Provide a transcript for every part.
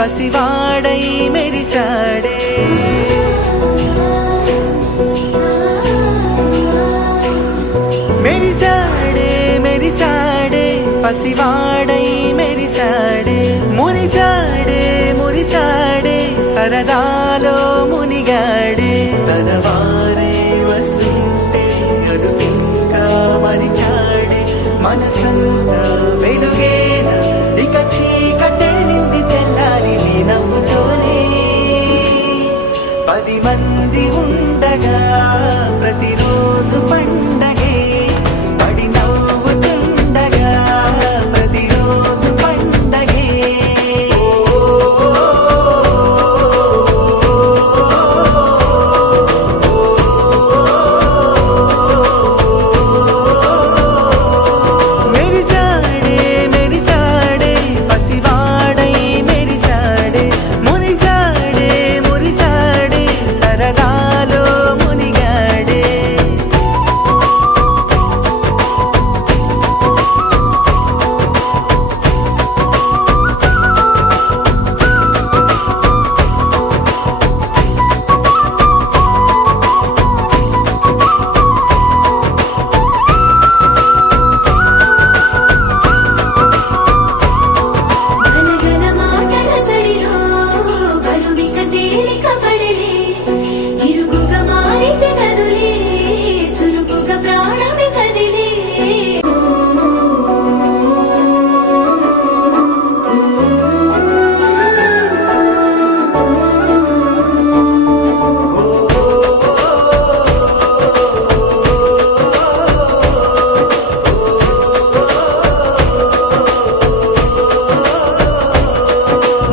పసివాడై మెరిసాడే మెరిసాడే మెరిసాడే పసివాడై మెరిసాడే మురిసాడే మురిసాడే సరదాలో మునిగాడే తనవారే వస్తుంటే అదుపింకా మరిచాడే మనసంతా వెలుగేనా ఇక చీకటెళ్ళింది తెల్లారి నీ నవ్వుతోనే 10 మంది ఉండగా ప్రతిరోజు పండగే పడి నవ్వుతుండగా ప్రతిరోజు పండగే మెరిసాడే మెరిసాడే పసివాడై మెరిసాడే మురిసాడే మురిసాడే సరదాలో మునిగాడే గలగల మాటల సడిలో బరువిక తేలిక పడలే ఇరుగుగా మారితే కదులే చురుకుగా ప్రాణమి కదిలే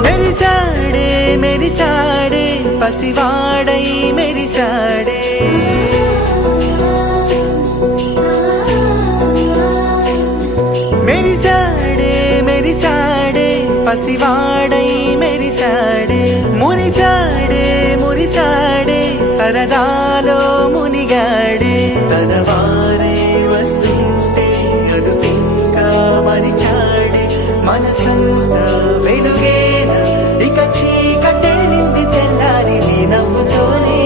మెరిసాడే మెరిసాడే పసివాడై మెరిసాడే మెరిసాడే మెరిసాడే పసివాడై మెరిసాడే మురిసాడే మురిసాడే సరదాలో మునిగాడే తనవారే వస్తుంటే అదుపింకా మరిచాడే మనసంతా వెలుగేనా ఇక చీకటెళ్ళింది తెల్లారి నీ నవ్వుతోనే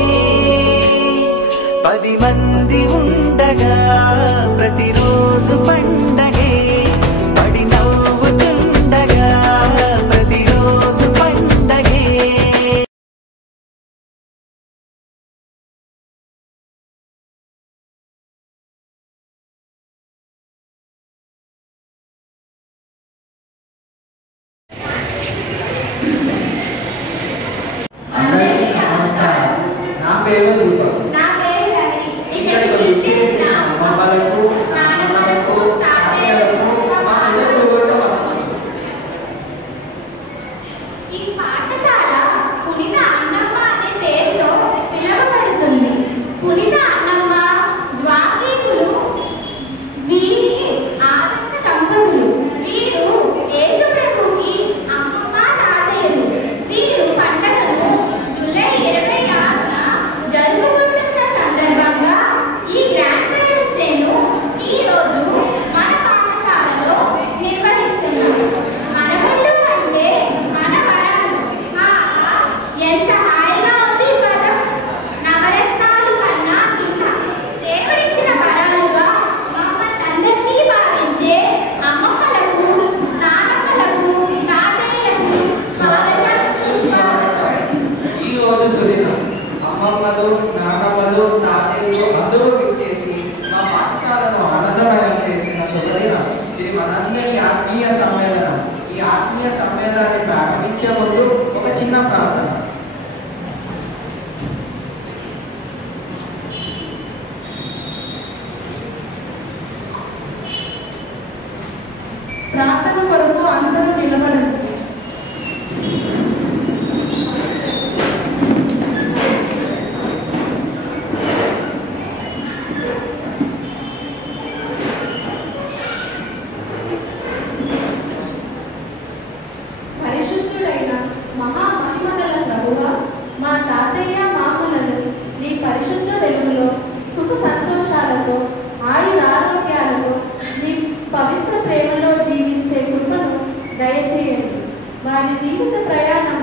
10 మంది ఉండగా ప్రతిరోజు పండగే పడి నవ్వుతుండగా ప్రతిరోజు పండగే అందరికీ నమస్కారం. నా పేరు దీపక్. నా పేరు రవి. ఇక్కడికి విచ్చేసిన అమ్మమ్మలకు, నాన్నమ్మలకు, తాతయ్యలకు, మా అందరికీ కూడా ఈ పాఠశాల పునిత అన్నమ్మ అనే పేరుతో పిలువబడుతుంది. పునిత అన్నమ్మ జ్వాకీకులు వీరి ఆదర్శ దంపతులు. వీరు యేసు ప్రభువుకి అమ్మమ్మ తాతయ్యలు. వీరు పండగను జూలై 26న జరుపుకుంటున్న సందర్భంగా ఈ గ్రాండ్ పేరెంట్స్ డేను ఈ రోజు మన పాఠశాలలో నిర్వహిస్తున్నాం. మనవళ్ళు అంటే మన వరాలు. ఆహా, ఎంత హాయిగా ఉంది ఈ పదం. నవరత్నాలు కన్నా కింద దేవుడిచ్చిన వరాలుగా మమ్మల్ని అందరినీ భావించే అమ్మమ్మలకు, నాన్నమ్మలకు, తాతయ్యలకు స్వాగతం సుస్వాగతం. ఈ రోజు సుదినం అమ్మమ్మలు, నాన్నమ్మలు, తాతయ్యలు అందరూ విచ్చేసి మా పాఠశాలను ఆనందమయం చేసిన శుభదినం. ఇది మనందరి ఆత్మీయ సమ్మేళనం. ఈ ఆత్మీయ సమ్మేళనాన్ని ప్రారంభించే ముందు ఒక చిన్న ప్రార్థన. ప్రార్థన కొరకు అందరూ నిలబడండి. పరిశుద్ధుడైన మహామహిమగల ప్రభువా, మా తాతయ్య మామలను నీ పరిశుద్ధ వెలుగులో సుఖ సంతోషాలతో ఆయురారోగ్యాలతో నీ పవిత్ర ప్రేమలో జీవించే కృపను దయచేయండి. వారి జీవిత ప్రయాణం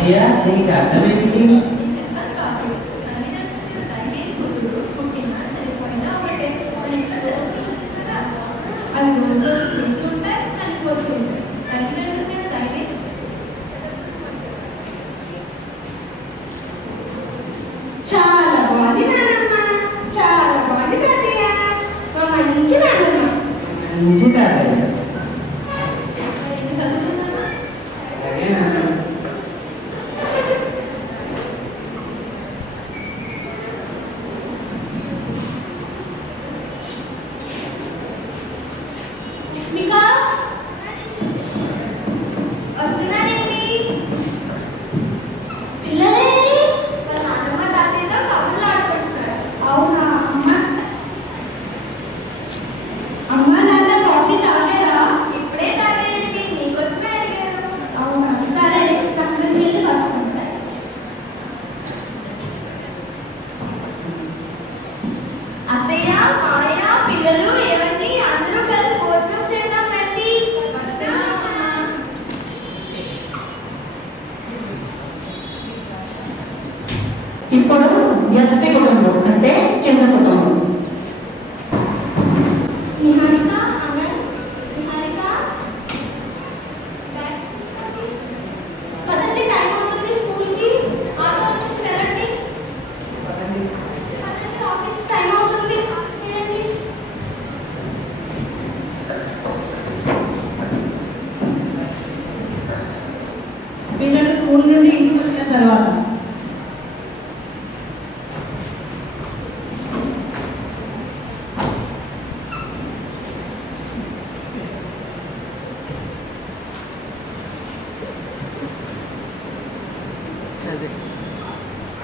తాతయ్య దీనికి అర్థమేంటి? చెప్పాను బాబు, తల్లిదండ్రులు తల్లి కూతురు పుట్టినా చనిపోయినా ఒకటే. మన ఇంట్లో జరుగుతుంది కదా, అవి రోజు రోజు పుడుతూ ఉంటాయి, చనిపోతూ ఉంటాయి. తల్లిదండ్రుల మీద తల్లి చాలా బాగుంది నాన్నమ్మ, చాలా బాగుంది తాతయ్య, మా మంచి నాన్నమ్మ. మంచి తాతయ్య. నేను చదువుతున్నాను. అలాగేనా? మికా వస్తున్నారేంటి? పిల్లలేంటి? వాళ్ళ నాన్నమ్మ తాతయ్యతో కబుర్లు ఆడుకుంటున్నారు. అవునా అమ్మ? అమ్మ నాన్న కాఫీ తాగారా? ఇప్పుడే తాగారండి, మీకోసమే అడిగారు. అవునా, సరే అక్కడికి వెళ్ళి వస్తాను. సరే. అత్తయ్య, మాయ, పిల్లలు ఏమండి? అందరూ కలిసి భోజనం చేద్దాం రండి. ఇప్పుడు వ్యస్తి కుటుంబం అంటే చిన్న కుటుంబం. నిహారిక, అనంత్, నిహారిక, బ్యాగ్ తీసుకోండి. పదండి, టైం అవుతుంది స్కూల్కి. ఆటో వచ్చింది వెళ్ళండి. పదండి, ఆఫీస్కి టైం అవుతుంది. వెళ్ళండి. పిల్లలు స్కూల్ నుండి ఇంటికి వచ్చిన తర్వాత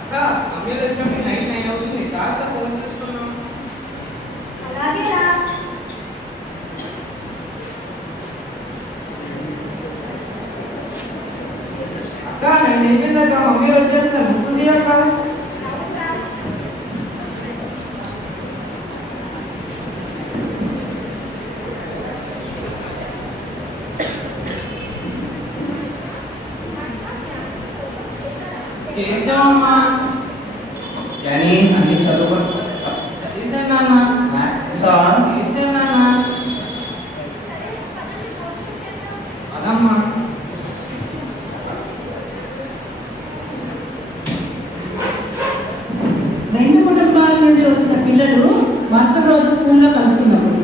అక్క మమ్మీ వచ్చినప్పుడు నైట్ 9 అవుతుంది. తాత ఫోన్ చేసుకున్నాం. అలాగే రా. అక్క నేను అయిపోయిందక్క, మమ్మీ వచ్చేస్తారు. ఉంటుంది అక్క. చేసామమ్మా. కానీ అన్ని చదువు చేసాను నాన్న. మ్యాథ్స్ చేసాను నాన్న. అదమ్మా. రెండు కుటుంబాల నుండి వచ్చిన పిల్లలు మరుసటి రోజు స్కూల్లో కలుస్తున్నప్పుడు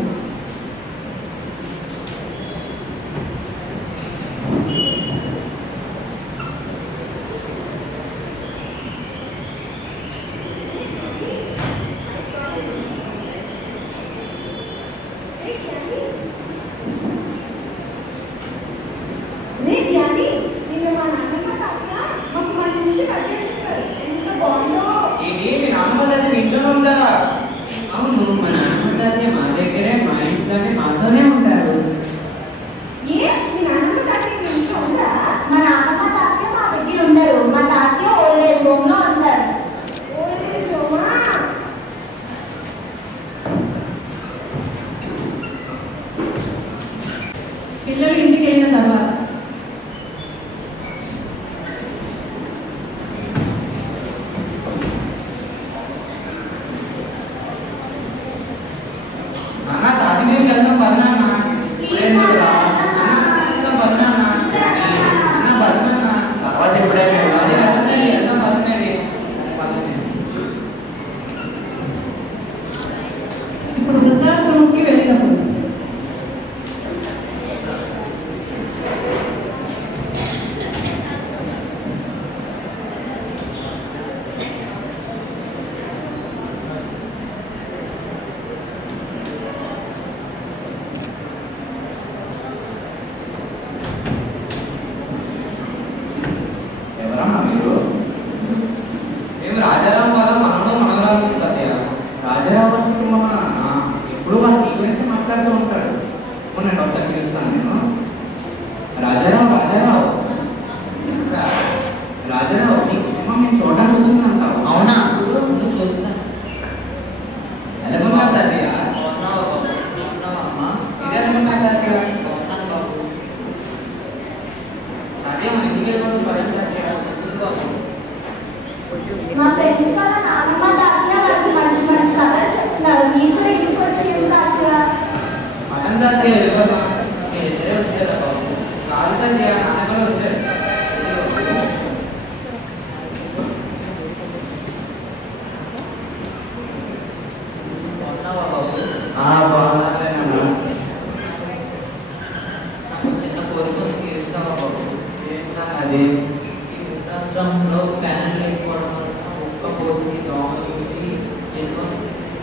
రే ధ్యాని, నిన్న మా నాన్నమ్మ తాతయ్య మాకు మన నుంచి కట్టేసి చెప్పారు. ఎంత బాగుందో. ఏంటి మీ నాన్నమ్మ మీ ఇంట్లోనే ఉంటారా? అవును, మా నాన్న తాతయ్య మా దగ్గరే, మా ఇంట్లోనే మాతోనే ఉంటారు. ఏ మీ నాన్నమ్మ తాతయ్య మీ ఇంట్లో ఉందా? మా నాన్నమ్మ తాతయ్య మా దగ్గర ఉండరు. మా తాతయ్య ఓల్డ్ ఏజ్ హోమ్ లో ఉంటారు. ఓల్డ్ ఏజ్ హోమా? పిల్లలు ఇంటికి వెళ్ళిన తర్వాత నాన్న తాతి దగ్గరికి వెళ్దాం పద నాన్న. ఇప్పుడేం లేదా? వెళ్దాం పద నాన్న. అన్న పద నాన్న. తర్వాత ఎప్పుడైనా వెళ్ళాలి. వెళ్దాం పదండి. పదండి. ఇప్పుడు వృద్ధాశ్రమంకి వెళ్ళినప్పుడు ఎవరమ్మా మీరు? మేము రాజారాం పదం మనలో మనవరాలు తాతయ్య. రాజారావు కుటుంబం నాన్న ఎప్పుడు వాళ్ళ నీ గురించి మాట్లాడుతూ ఉంటాడు. మొన్న డాక్టర్ పిలుస్తాను నేను. రాజారావు రాజారావు నీ కుటుంబం నేను చూడడానికి వచ్చిందంటావు. అవునా? నువ్వు చూస్తా. ఎలాగున్నా తాతయ్య? ఇది ఎలాగున్నా తాతయ్య? తాతయ్య మన ఇంటికి వెళ్ళిపోతుంది పదండి తాతయ్య. సంవత్సరంలో ఫ్యాన్ లేకపోవడం వల్ల ఉక్క పోసి దోమలు పెట్టి ఎన్నో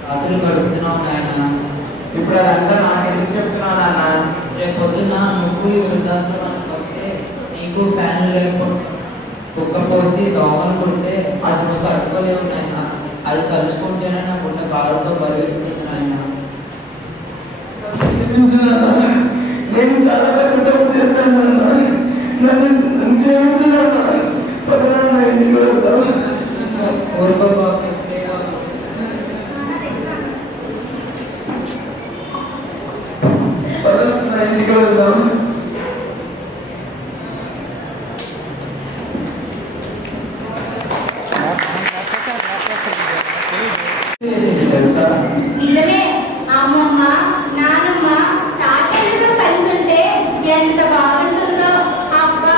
రాత్రులు గడుపుతున్నావు నాయన. ఇప్పుడు అదంతా నాకు ఎందుకు చెప్తున్నావు నాన్న? రేపు పొద్దున్న నువ్వు ఈ వృద్ధాశ్రమానికి వస్తే నీకు ఫ్యాన్ లేకపోవడం కుక్క పోసి దోమలు కొడితే అది నువ్వు తట్టుకోలేవు నాయన. అది తలుచుకుంటేనే నాకు ఉన్న బాధతో బరువెత్తుతుంది నాయన. నేను చాలా పెద్ద తప్పు చేశాను నాన్న. నన్ను క్షమించు నాన్న. పదనాన్న ఇంటికి వెళ్తాం. ఊరుకో బాబు. పదనాన్న ఇంటికి వెళ్తాం. తెలుసా? నిజమే. అమ్మమ్మ, నానమ్మ, తాతయ్యలతో కలిసి ఉంటే ఎంత బాగుంటుందో. అబ్బా,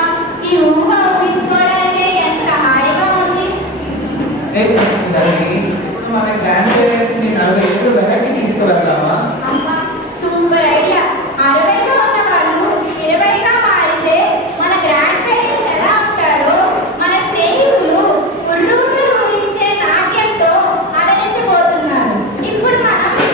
ఈ ఊహ ఊహించుకోవడానికి ఎంత హాయిగా ఉంది. ఇప్పుడు మన గ్రాండ్ పేరెంట్స్ ని 40 ఏళ్ళు వెనక్కి తీసుకువెళ్తామా? అబ్బా, సూపర్ ఐడియా. 60లో ఉన్న వాళ్ళు 20గా మారితే మన గ్రాండ్ పేరెంట్స్ ఎలా ఉంటారో మన స్నేహితులు ఉర్రూతలు గురించే నాట్యంతో అలరించబోతున్నారు. ఇప్పుడు మనం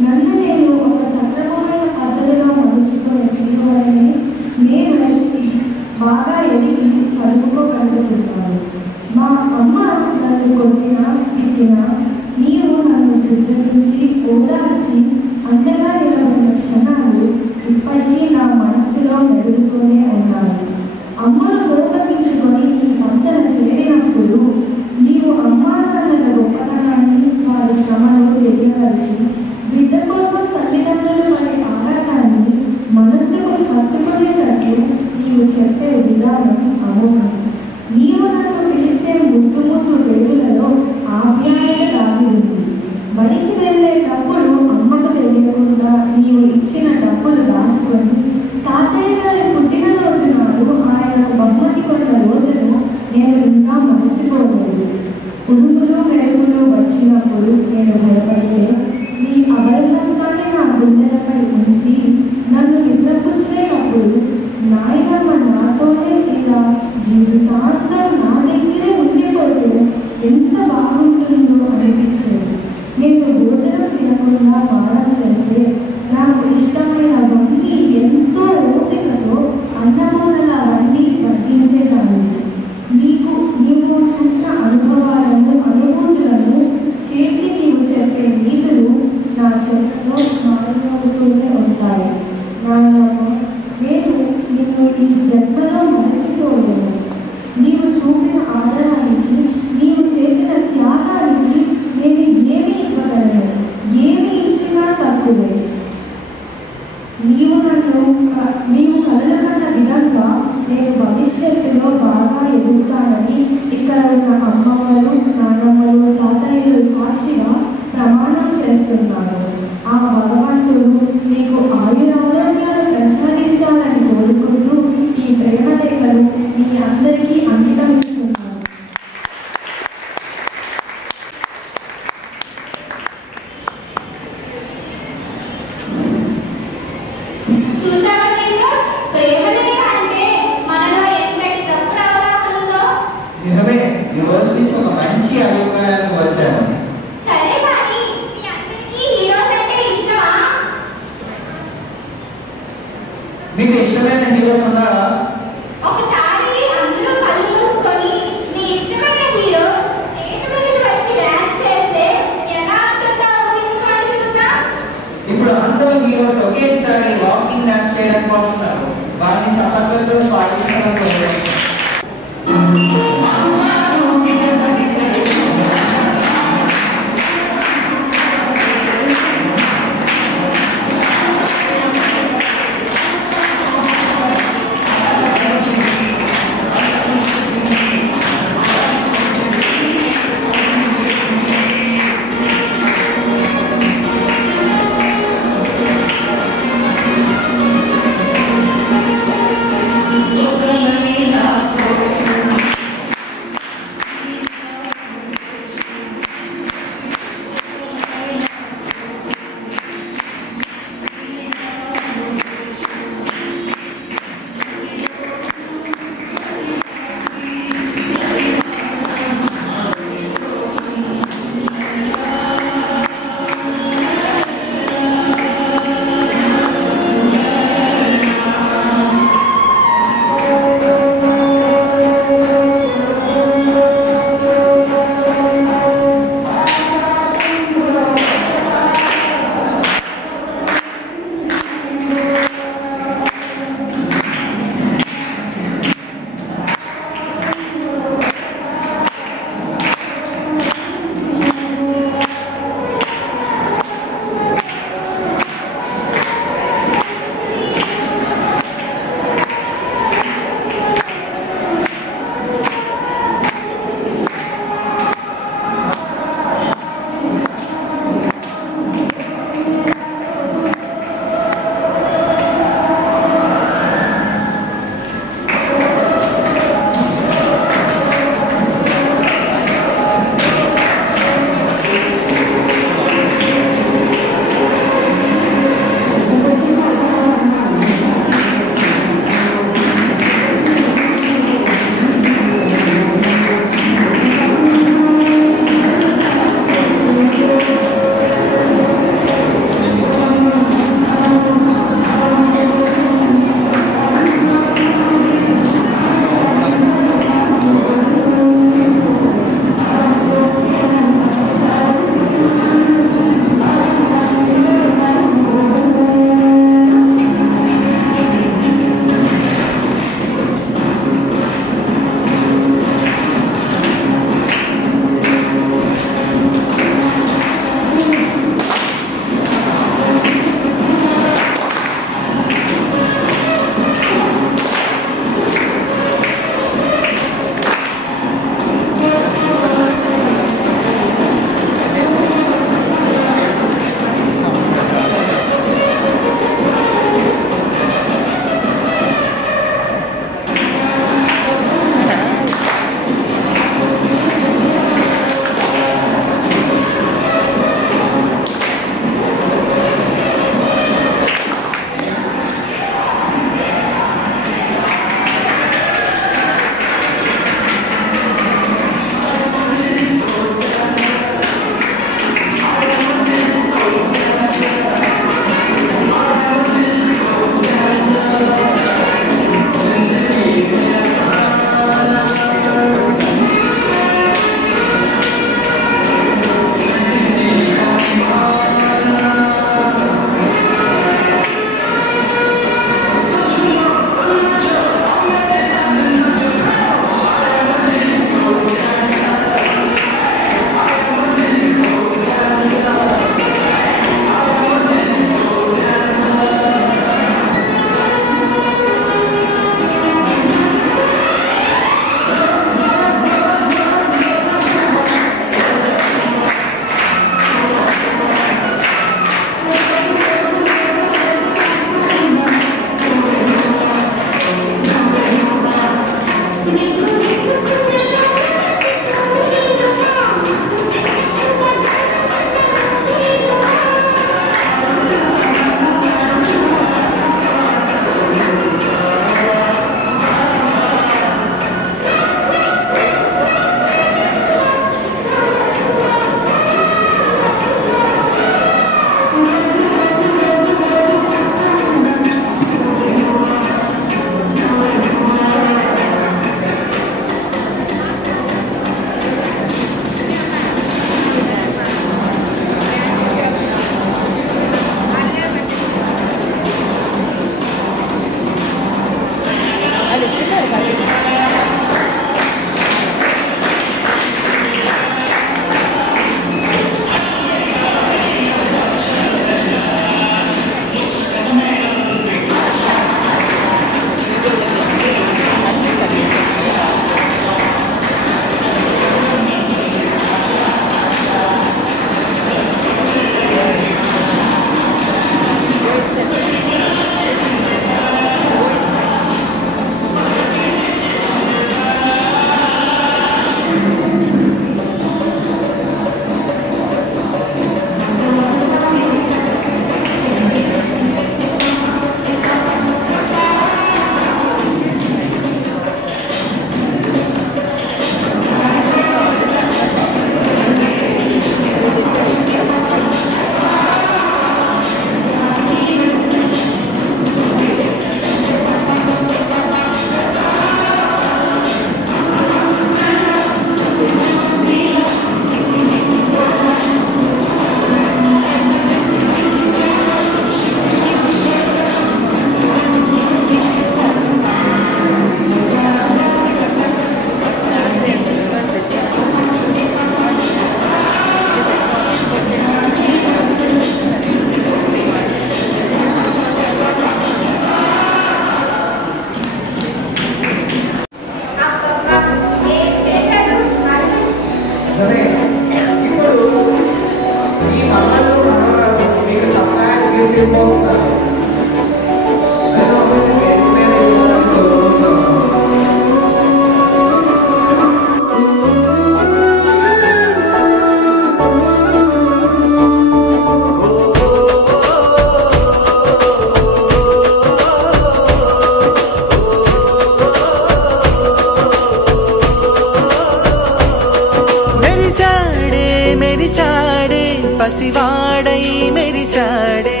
పసివాడై మెరిసాడే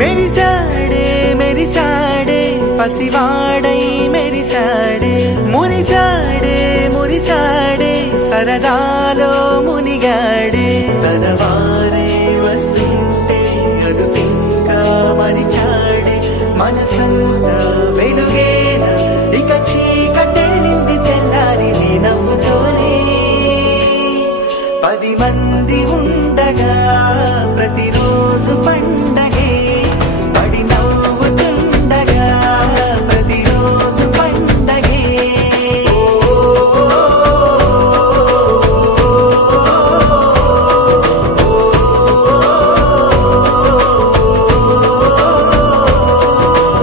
మెరిసాడే మెరిసాడే పసివాడై మెరిసాడే మురిసాడే మురిసాడే సరదాలో మునిగాడే తనవారే వస్తుంటే అదుపింకా మరిచాడే మనసంతా వెలుగేన ఇక చీకటెళ్ళింది తెల్లారి నీ నవ్వుతోనే 10 మంది ఉండగా ప్రతిరోజు పండగే పడి నవ్వుతుండగా ప్రతిరోజు పండగే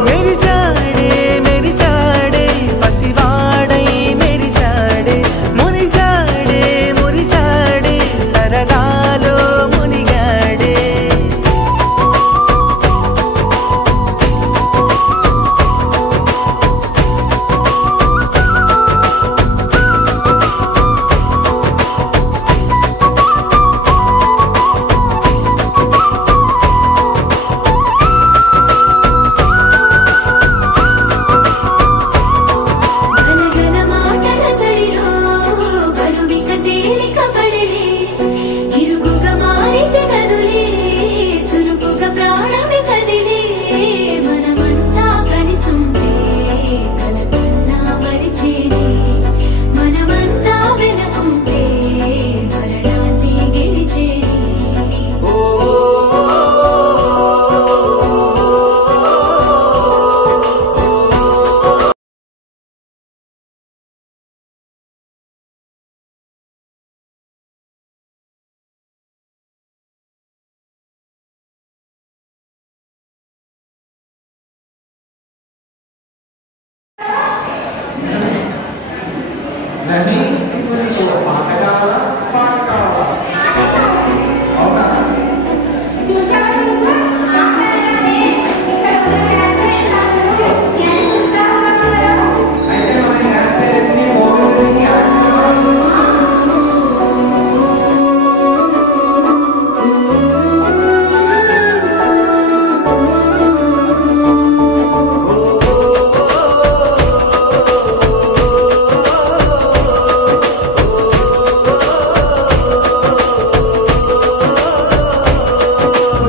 మెరిసాడే మెరిసాడే పసివాడై మెరిసాడే మురిసాడే మురిసాడే సరదాలో మునిగాడే గలగల మాటల సడిలో బరువిక తేలిక పడలే ఇరుగుగా మారితే కదులే చురుకుగా ప్రాణమి కదిలే మనమంతా కలిసుంటే కలకున్నా మరిచేనే మనమంతా వెనకుంటే మరణాన్ని గెలిచేనే నని ఇప్పుడు నీకు పాట కావాలా పాట కావాలా అవునా చూసావా ఇంకా మాట్లాడగానే ఇక్కడ ఉన్న గ్రాండ్ పేరెంట్స్ అందరూ ఎంత ఉత్సాహంగా ఉన్నారో అయితే మన గ్రాండ్ పేరెంట్స్ ని మోటివేటింగ్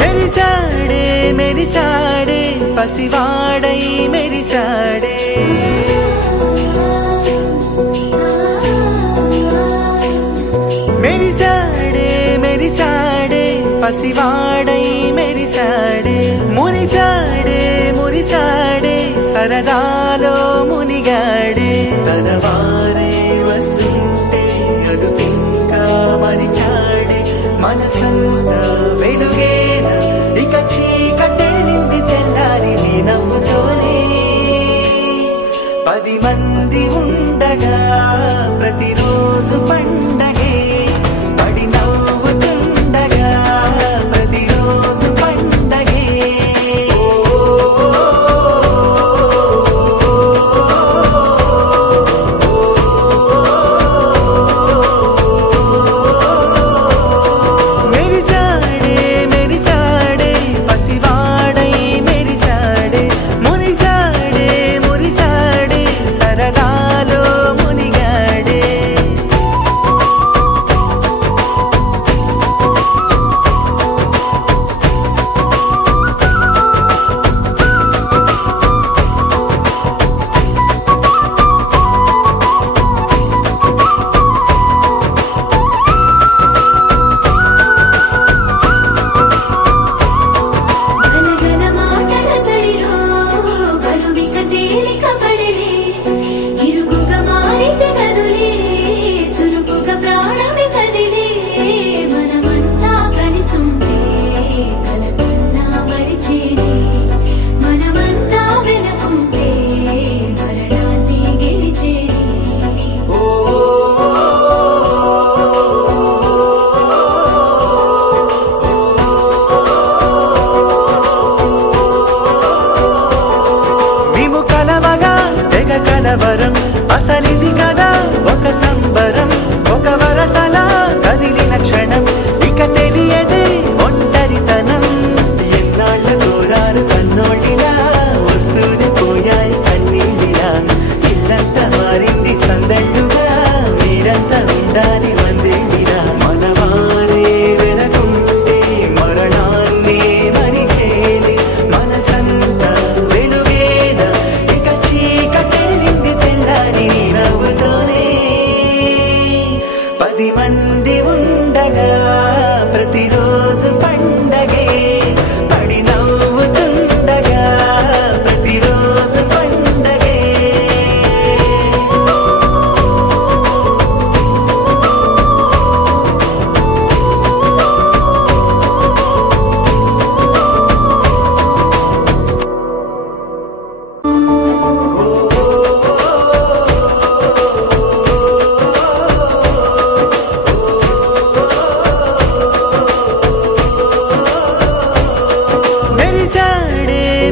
మెరిసాడే మెరిసాడే పసివాడై మెరిసాడే మెరిసాడే మెరిసాడే పసివాడై మెరిసాడే మురిసాడే మురిసాడే సరదాలో మునిగాడే తనవారే వస్తుంటే అదుపింకా మరిచాడే మనసంతా వెలుగేన ఇక చీకటెళ్ళింది తెల్లారి నీ నవ్వుతోనే 10 మంది ఉండగా ప్రతిరోజు పండగే పడి నవ్వుతుండగా ప్రతిరోజు పండగే మెరిసాడే మెరిసాడే పసివాడై మెరిసాడే మురిసాడే మురిసాడే సరదాలో మునిగాడే గలగల మాటల సడిలో బరువిక తేలిక పడలే ఇరుగుగా మారితే కదులే చురుకుగా ప్రాణమి కదిలే మనమంతా కలిసుంటే కలకున్నా మరిచేనే మనమంతా వెనకుంటే మరణాన్ని గెలిచేనే మేము కలవగా తెగ కలవరం అసలిది కదా ఒక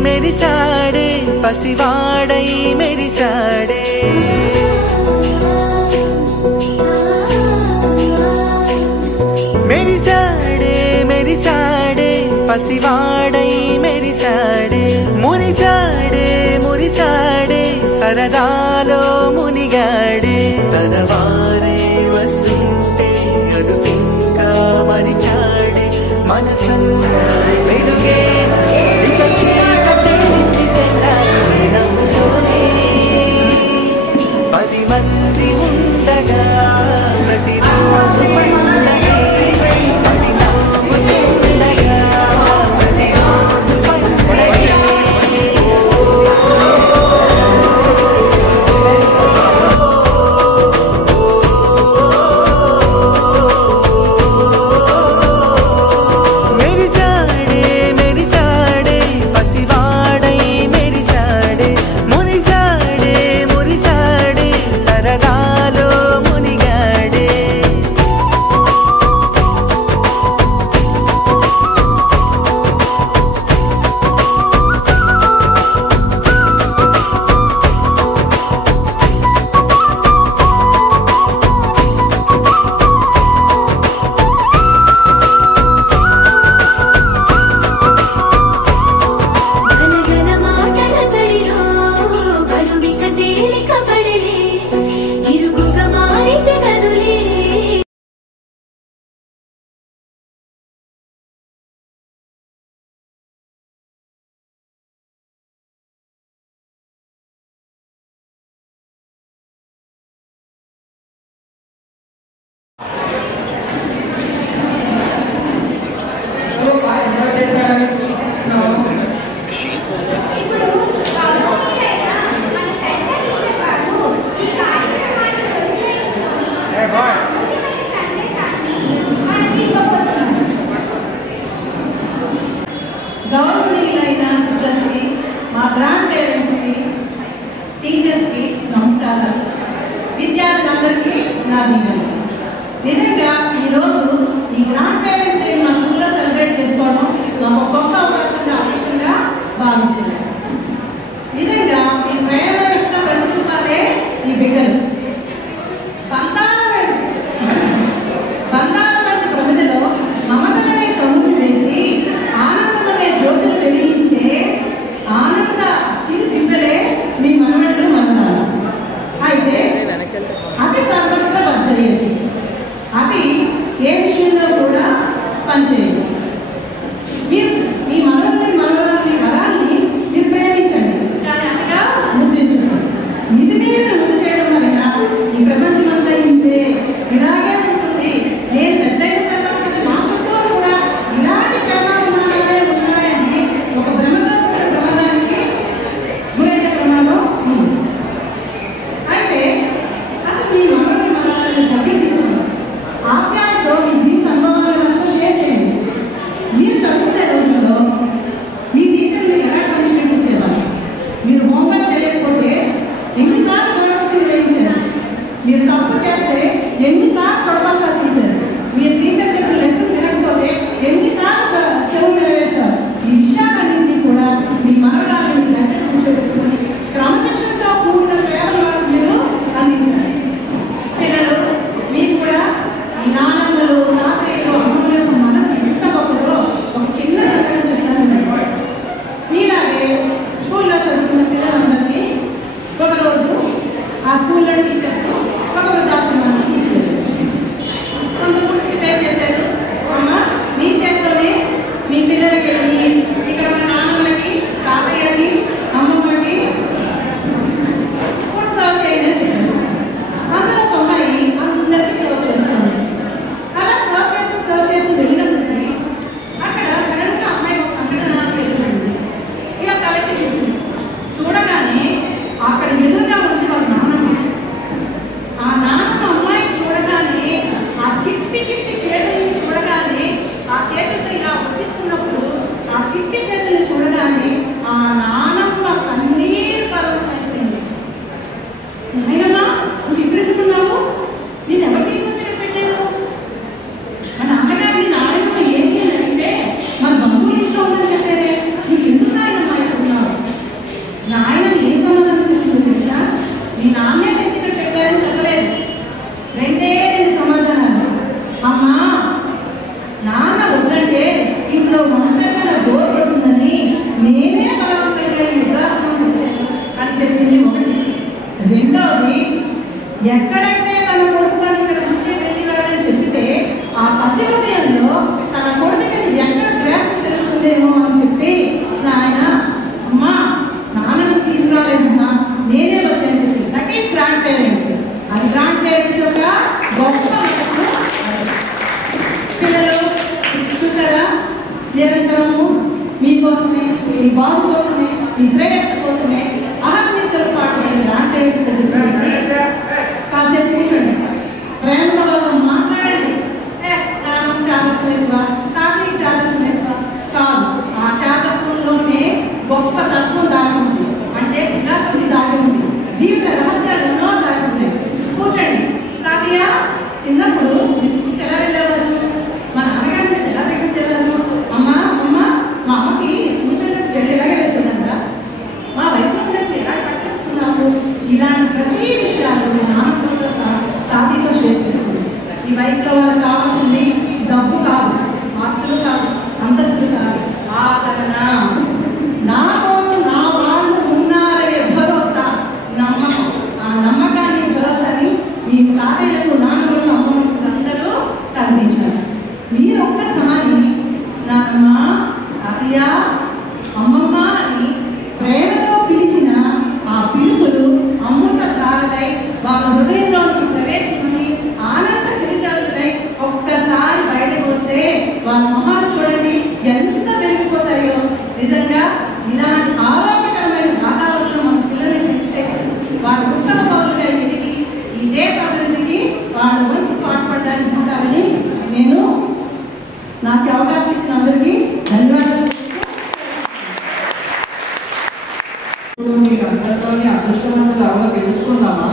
మెరిసాడే పసివాడై మెరిసాడే మెరిసాడే మెరిసాడే పసివాడై మెరిసాడే మురిసాడే మురిసాడే సరదాలో మునిగాడే తనవారే వస్తుంటే అదుపింకా మరిచాడే మనసంతా వెలుగే ఇక చీకటింది తెల్లారి నవ్వుతోనే 10 మంది ఉండగా ప్రతిరోజు పండగే పడి నవ్వుతుండగా ప్రతిరోజు పండగే మెరిసాడే మెరిసాడే పసివాడై మెరిసాడే మురిసాడే మురిసాడే సరదాలో మునిగాడే గలగల మాటల సడిలో బరువిక తేలిక పడలే ఇరుగుగా మారితే గదులే ఇప్పుడు గౌరవనీయులైన మన పెద్ద గారు ఈ కార్యక్రమాన్ని ప్రచురించుకొని అద్భుతమైన సందేశాన్ని మనకి ఇవ్వబోతున్నారు. గౌరవనీయులైన సిస్టర్స్కి, మా గ్రాండ్ పేరెంట్స్కి, టీచర్స్కి నమస్కారాలు. విద్యార్థులందరికీ నా దీవెనలు. నిజంగా ఈరోజు ఈ గ్రాండ్ పేరెంట్స్ డే మా స్కూల్లో సెలబ్రేట్ చేసుకోవడం నాకు ఒక గొప్ప అవకాశంగా అదృష్టంగా భావిస్తున్నాను. నిజంగా ఈ ప్రేమ యొక్క ప్రతిరూపాలే ఈ బిడ్డలు. సంతానం వంటి ప్రమిదలో మమతలనే చదువులు వేసి ఆనందమనే జ్యోతులు వెలిగించే ఆనంద చిరు దిబ్బలే మీ మనవళ్ళు మనవరాలు. అయితే అతి సర్వత్ర వర్జయ్యేది, అతి ఏ విషయంలో కూడా పనిచేయదు. మీరు మీ మనవల్ని మనవరాలి వరాల్ని మీరు ప్రేమించండి, కానీ అతిగా ముద్రించండి. ఇది మీరు ముందు చేయడం వలన ఈ ప్రపంచం అంతా ఇంతే, ఇలాగే ఉంటుంది. నేను పెద్దయిన తర్వాత మా చుట్టూ కూడా ఇలాంటి ప్రమాదాలే ఉన్నాయని ఒక ప్రమాదానికి గురయ్యే ప్రమాదం ఉంది. అయితే అసలు మీ మనవల్ని మనవరాలని దగ్గర తీసుకున్నాం. ఆప్యాయతో మీ జీవిత అనుభవాలను షేర్ చేయండి. మీరు చదువుకునే రోజుల్లో మీ టీచర్ని ఎలా పనిష్మెంట్ ఇచ్చేవారు? మీరు హోంవర్క్ చేయకపోతే ఎన్నిసార్లు గవర్నమెంట్ వేయించారు? మీరు తప్పు చేస్తే ఎన్నిసార్లు తొడపాసా తీశారు? మీరు టీచర్ చెప్పిన లెసన్ వినకపోతే ఎన్నిసార్లు చెవులు నిలవేస్తారు? ఈ విషయాలన్నింటినీ కూడా మీ మనవరాలని దగ్గర కూర్చోబెట్టుకుని క్రమశిక్షణతో కూడిన సేవలు మీరు అందించాలి. పిల్లలు మీకు కూడా ఈ నానమ్మలు తాతయ్యలు అమ్మల యొక్క మనసు ఎంత గొప్పదో ఒక చిన్న సంఘటన చెప్తాను. మీలాగే స్కూల్లో చదువుకున్న పిల్లలందరికీ ఒకరోజు ఆ స్కూల్లో టీచర్స్ ఒక వృద్ధాశ్రమానికి తీసుకెళ్ళారు. కొంత ఫుడ్ ప్రిపేర్ చేశారు. అమ్మ మీ చేత్తోనే మీ పిల్లలకి ఇక్కడ ఉన్న నాన్నమ్మలకి తాతయ్యకి అమ్మమ్మలకి ఫుడ్ సర్వ్ చేయండి అని చెప్పారు. అందులో ఒక అమ్మాయి అందరికీ సర్వ్ చేస్తుంది. అలా సర్వ్ చేస్తూ వెళ్ళినప్పటికీ అక్కడ సడన్గా అమ్మాయి ఒక సంఘటన ఎదురైంది. ఇలా తలకి చూసింది. చూడగానే అక్కడ ఎదురుగా ఉంది వాళ్ళ నాన్నమ్మ. ఎక్కడైతే తన కొడుకుని ఇక్కడ నుంచి వెళ్ళినాడని చెప్పితే ఆ పసి హృదయంలో తన కొడుకుని ఎక్కడ ద్వేషం జరుగుతుందేమో అని చెప్పి ఆయన అమ్మా నాన్నను తీసుకురాలేదమ్మా నేనే వచ్చాను చెప్పి దట్ ఈస్ గ్రాండ్ పేరెంట్స్. అది గ్రాండ్ పేరెంట్స్ యొక్క గొప్ప మనసు. పిల్లలు చూసారా, నిరంతరము మీకోసమే, మీ బాబు కోసమే, మీ శ్రేయస్సు కోసమే అహర్నిశలు పాడుతున్న గ్రాండ్ పేరెంట్స్ దగ్గర కాసేపు కూర్చోండి, ప్రేమలో వాళ్ళతో మాట్లాడండి. చాదస్తమేవా తాతయ్య చాదస్తమేవా కాదు, ఆ చాదస్తంలోనే గొప్ప తత్వం దాగి ఉంది, అంటే విలాసం దాగి ఉంది, జీవిత రహస్యాలు ఎన్నో దాగి ఉన్నాయి. కూర్చోండి. తాతయ్య చిన్నప్పుడు మీ స్కూల్కి ఎలా వెళ్ళేవారు? మా నాన్నగారిని ఎలా తగ్గించేవారు? అమ్మ అమ్మ మా అమ్మకి స్కూల్ చెడు ఎలాగే వేసేదంట, మా వయసులో ఎలా పట్టేస్తున్నాము? ఇలాంటి ప్రతి విషయాలు మీ నాన్నతో తాతయ్యతో షేర్ చేసుకుంది. ఈ వయసులో వాళ్ళకి కావాల్సింది డబ్బు కాదు, ఆస్తులు కాదు, అంతస్తులు కాదు, ఆదరణ. నా కోసం నా వాళ్ళు ఉన్నారనే భరోసా, నమ్మకం. ఆ నమ్మకాన్ని, భరోసాని మీ తాతయ్యలకు, నాన్నలకు, అమ్మలకు అందరూ కల్పించారు. మీరు ఒక్కసారి నాన్నమ్మ, తాతయ్య, అమ్మమ్మ అని ప్రేమతో పిలిచిన ఆ పిలుపులు అమృత ధారలై వాళ్ళ హృదయంలోకి ప్రవేశించి ఆనంద చిరుచారులై ఒక్కసారి బయటకు వస్తే వాళ్ళ మొహాలు చూడండి ఎంత వెలిగిపోతాయో. నిజంగా ఇలాంటి ఆరోగ్యకరమైన వాతావరణం మన పిల్లల్ని పెంచితే వాళ్ళు ఉత్తమ పౌరులుగా ఎదిగి ఈ దేశ అభివృద్ధికి వాళ్ళ వంతు పాటుపడడానికి ఉంటారని నేను నాకు అవకాశం ఇచ్చిన అందరికీ ధన్యవాదాలు. మీకు అందరిలోని అదృష్టవంతులు ఎవరో తెలుసుకుందామా?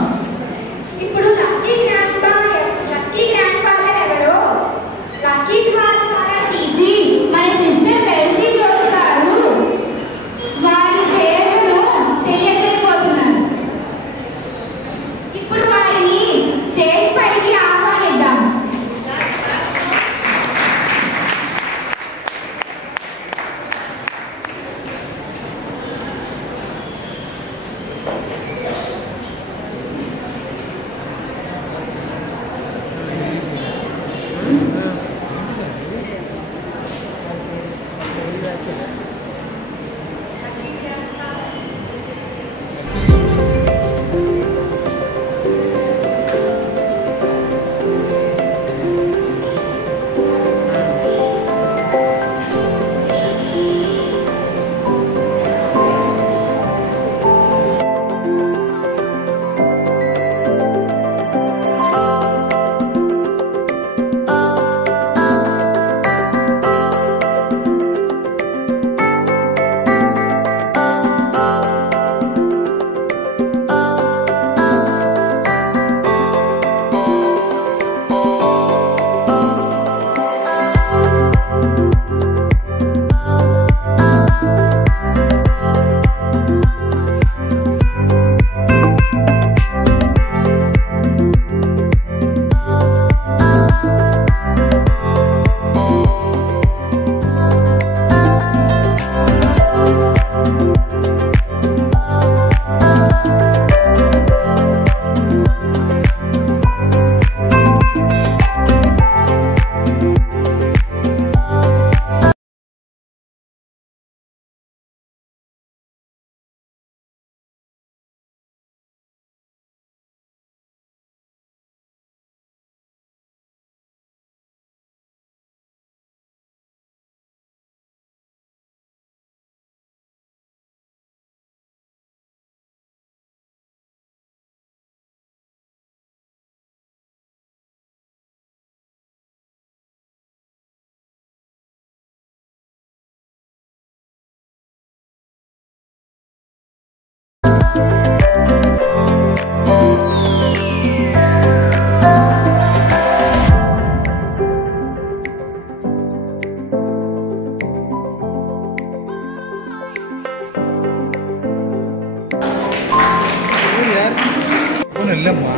ఇప్పుడు లక్కీ గ్రాండ్ ఫాదర్ ఎవరో లక్కీ డ్రాన్ ద్వారా తీసి మన సిస్టర్ బెల్సీ జోస్ గారు వారి పేరును తెలియజేయబోతున్నారు. ఇప్పుడు వారిని స్టేజ్ పైకి ఆహ్వానిద్దాం. இல்லைம்மா.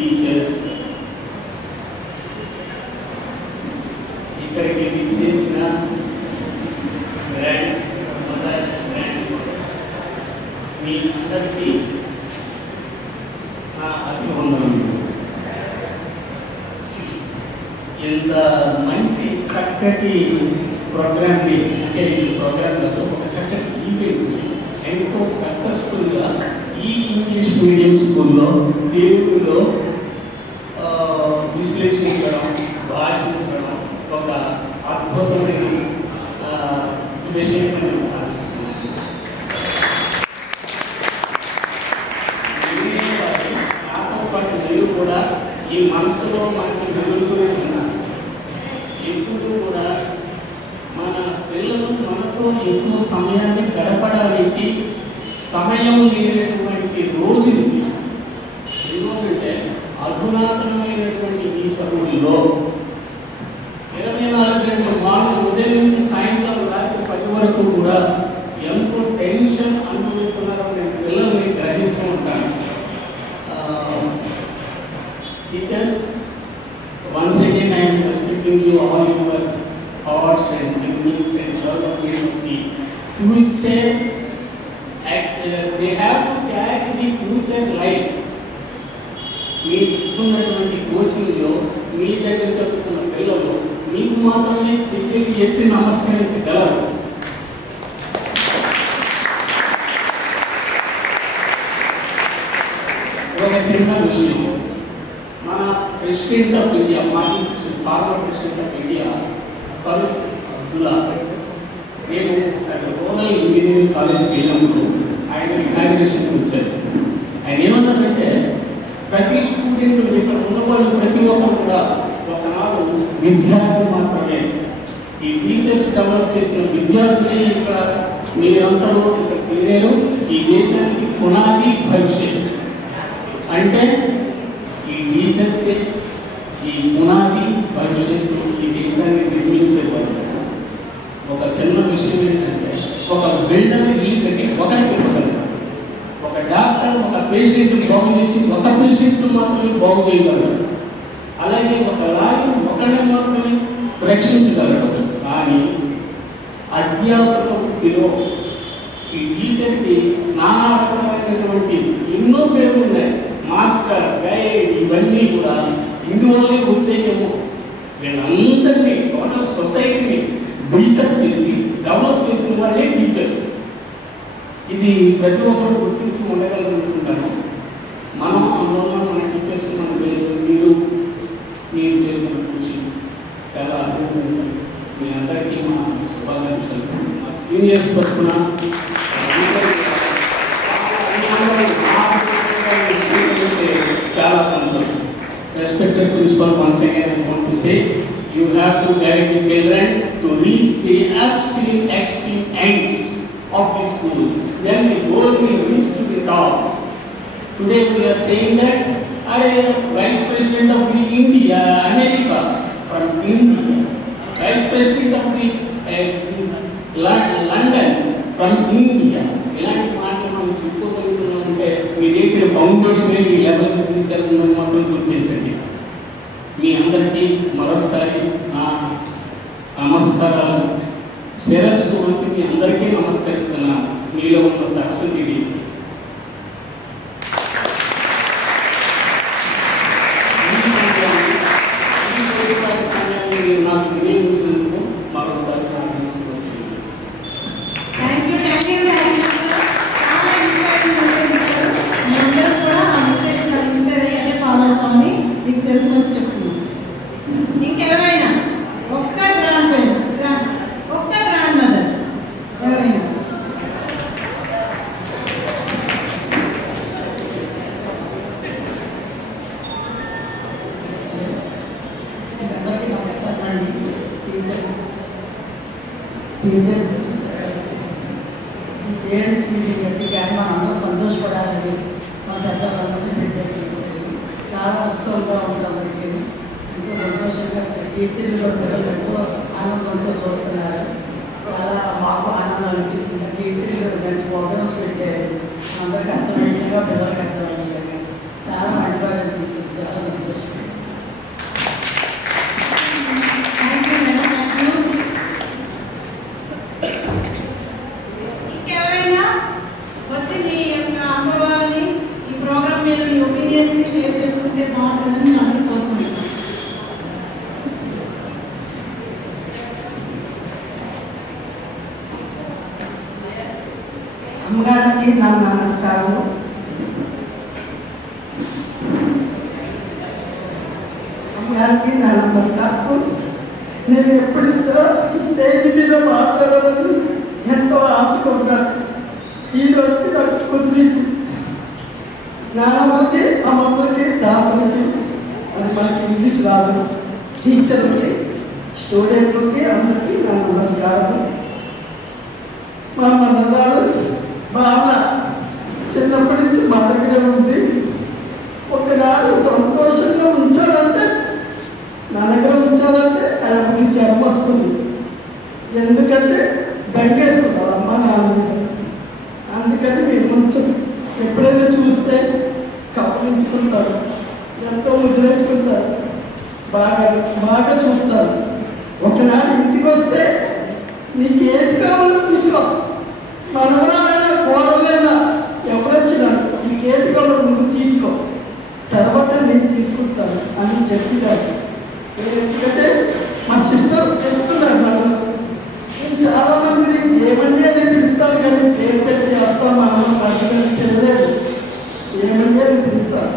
టీచర్స్, ఇక్కడికి చేసిన గ్రాండ్ మదర్స్, గ్రాండ్ మదర్స్, మీ అందరికీ నా అభివందనలు. ఎంత మంచి చక్కటి ప్రోగ్రామ్ని, అంటే ఈ ప్రోగ్రాంలలో ఒక చక్కటి ఈవెంట్ని ఎంతో సక్సెస్ఫుల్గా ఈ ఇంగ్లీష్ మీడియం స్కూల్లో తెలుగులో విశ్లేషించడం, భాషించడం ఒక అద్భుతమైన విషయం నేను భావిస్తున్నాను. నాతో పాటు మీరు కూడా ఈ మనసులో మనకి మెరుగుతూనే ఉన్నారు. ఎప్పుడు కూడా మన పిల్లలు మనతో ఎక్కువ సమయాన్ని గడపడానికి సమయం లేనటువంటి రోజులు ఎందుకంటే అధునాతనమైనటువంటి ఈ చదువుల్లో 24 గంటల మార్నింగ్ ఉదయం నుంచి సాయంత్రం రాత్రి 10 వరకు కూడా ఎంతో టెన్షన్ అనుభవిస్తున్నారో నేను పిల్లల్ని గ్రహిస్తూ ఉంటాను. Teachers, once again I am respecting you all your thoughts and feelings and development of the future. They have to catch the future life. మీరు ఇస్తున్నటువంటి కోచింగ్లో మీ దగ్గర చదువుతున్న పిల్లలు మీకు మాత్రమే చేతులు ఎత్తి నమస్కరించగలరు. ఒక చిన్న విషయం, మన ప్రెసిడెంట్ ఆఫ్ ఇండియా, మాజీ former president of India Farooq Abdullah, నేను రూరల్ ఇంజనీరింగ్ కాలేజ్కి వెళ్ళినప్పుడు ఆయన ఇనాగ్రేషన్కి వచ్చారు. ఆయన ఏమన్నారంటే ప్రతి స్టూడెంట్ ఇక్కడ ఉన్న వాళ్ళు ప్రతి ఒక్కరు కూడా ఒకనాడు విద్యార్థులు మాత్రమే. ఈ టీచర్స్ డెవలప్ చేసిన విద్యార్థులే ఇక్కడ మీరందరూ ఇక్కడ చేరారు. ఈ దేశానికి పునాది భవిష్యత్ అంటే ఈ టీచర్సే ఈ పునాది భవిష్యత్తు ఈ దేశాన్ని నిర్మించేవారు. ఒక చిన్న విషయం ఏంటంటే ఒక బిల్డర్ ఈ కట్టి ఒకరికి ఇవ్వగలరు. ఒక డాక్టర్ ఒక పేషెంట్ బాగు చేసి ఒక పేషెంట్ మాత్రమే బాగు చేయగలరు. అలాగే ఒక లాయర్ ఒకరిని మాత్రమే రక్షించగలరు. కానీ అధ్యాపక వృత్తిలో ఈ టీచర్కి నానా రకమైనటువంటి ఎన్నో పేర్లు ఉన్నాయి. మాస్టర్, గైడ్, ఇవన్నీ కూడా ఇందువల్లే వచ్చేయేమో. వీళ్ళందరినీ టోటల్ సొసైటీని బిల్డప్ చేసి డెవలప్ చేసిన వాళ్ళే టీచర్స్. ఇది ప్రతి ఒక్కరు గుర్తించి ఉండగలుగుతుంటాను. మనం అందులో మన టీచర్స్ మన మీరు చేసిన కృషి చాలా అద్భుతంగా. మీ అందరికీ మా శుభాకాంక్షలు. మా సీనియర్స్ తరఫున చాలా సంతోషం. Respected principal, once again I want to say you have to guide the children to reach the extreme ends of the school. Then the goal will reach to the top. Today we are saying that Vice President of the India, America, from India, Vice President of the London, from India. ఇలాంటి మాటలు మనం చెప్పుకోగలుగుతున్నామంటే మీ చేసిన foundation ఈ లెవెల్కి తీసుకెళ్తుందని మాత్రం గుర్తించండి. మీ అందరికీ మరొకసారి నా నమస్కారాలు. శిరస్సు వచ్చి మీ అందరికీ నమస్కరిస్తున్నాను. మీలో ఉన్న సరస్వతిది. సమయాన్ని మీరు నాకు వినియోగించినందుకు మరొకసారి ఇంకెవరైనా ఒక్క గ్రాండ్ పేరెంట్, ఒక్క గ్రాండ్ మదర్ ఎవరైనా? అందరికీ నమస్కారం అండి. టీచర్స్ పేరెంట్స్ మీటింగ్ పెట్టి కానీ మనం అందరూ సంతోషపడాలని మా పెద్దలందరినీ పెట్టేది చాలా ఉత్సవంగా ఉంటుంది. ఎంతో సంతోషంగా టీచర్లు పిల్లలు ఎంతో ఆనందంతో చూస్తున్నారు. చాలా మాకు ఆనందం అనిపించింది. టీచర్లు మంచి ప్రోగ్రామ్స్ పెట్టారు. అందరికీ అర్థమయ్యేట్టుగా పిల్లలకి అర్థమయ్యేట్టుగా చాలా మంచిగా అనిపించింది. చాలా బాగుంటుందని అందరూ కోరుకుంటున్నాను. అమ్మగారికి నా నమస్కారం. అమ్మగారికి నా నమస్కారం. నేను ఎప్పటించో స్టేజ్ మీద మాట్లాడాలని ఎంతో ఆశకున్నాను. ఈ రోజుకి నాకు కుదిరింది. నాన్నమ్మకి, అమ్మమ్మకి, తాతలకి, అది మనకి ఇంగ్లీష్ రాదు, టీచర్లకి, స్టూడెంట్లకి అందరికీ నా నమస్కారం. మా మనవరాలు బాగా చిన్నప్పటి నుంచి మా దగ్గర ఉంది. ఒకనాడు సంతోషంగా ఉంచాలంటే, నా దగ్గర ఉంచాలంటే ఆయనకి జ్వరం వస్తుంది. ఎందుకంటే గంగేస్తుంది అమ్మ నాన్న మీద. అందుకని మేము కొంచెం ఎప్పుడైనా చూస్తే కప్పలించుకుంటారు, ఎంతో ముద్రించుకుంటారు, బాగా బాగా చూస్తారు. ఒకనాడు ఇంటికి వస్తే నీకు ఏది కావాలో తీసుకో, మనవరాలైనా కోడలైనా ఎవరొచ్చినా నీకు ఏది కావాలో ముందు తీసుకో, తర్వాత నేను తీసుకుంటాను అని చెప్పినారు. ఎందుకంటే మా సిస్టర్ చెప్తున్నారు నన్ను. నేను చాలా మందిని ఏమండి అని పిలుస్తాను, కానీ ఏంటంటే అత్త మా అమ్మ అడ్డగానే తెలియలేదు. ఏమండి అని పిలుస్తాను.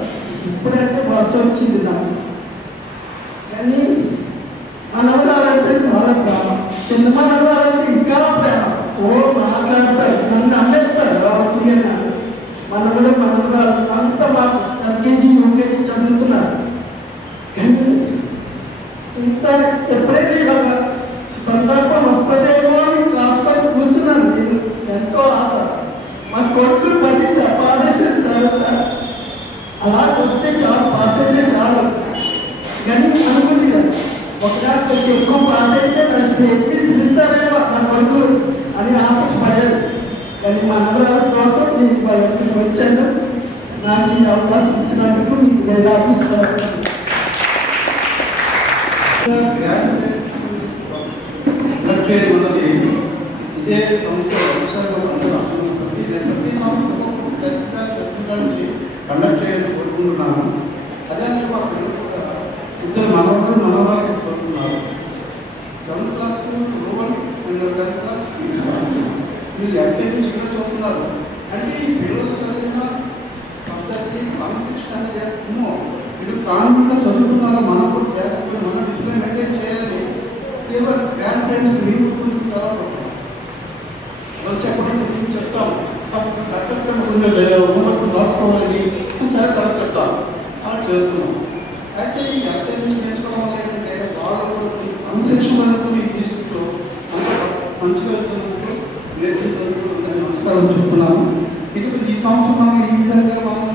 ఇప్పుడంటే వర్షం వచ్చింది నాకు. కానీ మనవరాలంటే చాలా ప్రేమ, చిన్న మనవరాలంటే ఇంకా ప్రేమ. ఓ మాట్లాడతారు, నన్ను అమ్మేస్తారు వాళ్ళకి. మనవడు మనవరాలు అంతా మాకు ఎల్కేజీ యూకేజీ చదువుతున్నారు. కానీ ఇంత ఎప్పుడైతే ఇలాగ సందర్భం వస్తుందేమో అని రాసుకొని కూర్చున్నాను. నేను ఎంతో ఆశ. మా కొడుకులు పట్టింది పాదేసిన తర్వాత అలా వస్తే చాలు, పాస్ అయితే చాలు. కానీ అనుకుంది కదా, ఒకనాడు కొంచెం ఎక్కువ పాస్ అయితే నా స్టేజ్ మీద పిలుస్తారేమో నా కొడుకులు అని ఆశపడారు. కానీ మా నగరాల కోసం నేను వాళ్ళ ఇక్కడికి వచ్చాను. నాకు ఈ అవకాశం ఇచ్చినందుకు మీకు నేను అభిస్తాను. ఇదే సంస్థ ప్రతి సంస్థకు కండక్ట్ చేయాలని కోరుకుంటున్నాను. అదే మా ఇద్దరు మనవాళ్ళు మనవాళ్ళు కోరుతున్నారు. 7th class rural and 10th class మీరు ఎల్కేజీ చిన్న చదువుతున్నారు. అంటే ఈ పిల్లలు చదివిన పద్ధతి క్రమశిక్షణ అనేది ఏమో మీరు కాన్ఫిడెంట్గా చదువుతున్నారో మనకు మనం డిస్ప్లే మెయింటైన్ చేయాలి. కేవలం గ్రాండ్ పేరెంట్స్ మీరు వచ్చేప్పుడు చెప్తాం కొంచెం హోంవర్క్ రాసుకోవాలి, సరే తర్వాత చెప్తాం, అలా చేస్తున్నాం. అయితే ఈ ఎల్కేజీ నుంచి నేర్చుకోవడం ఏంటంటే వాళ్ళు క్రమశిక్షణ అనేది తీసుకుంటూ మంచిగా వెళ్తున్నందుకు నమస్కారం చెప్తున్నాను. ఇది ఈ సంవత్సరం మనం ఈ విధంగా మనం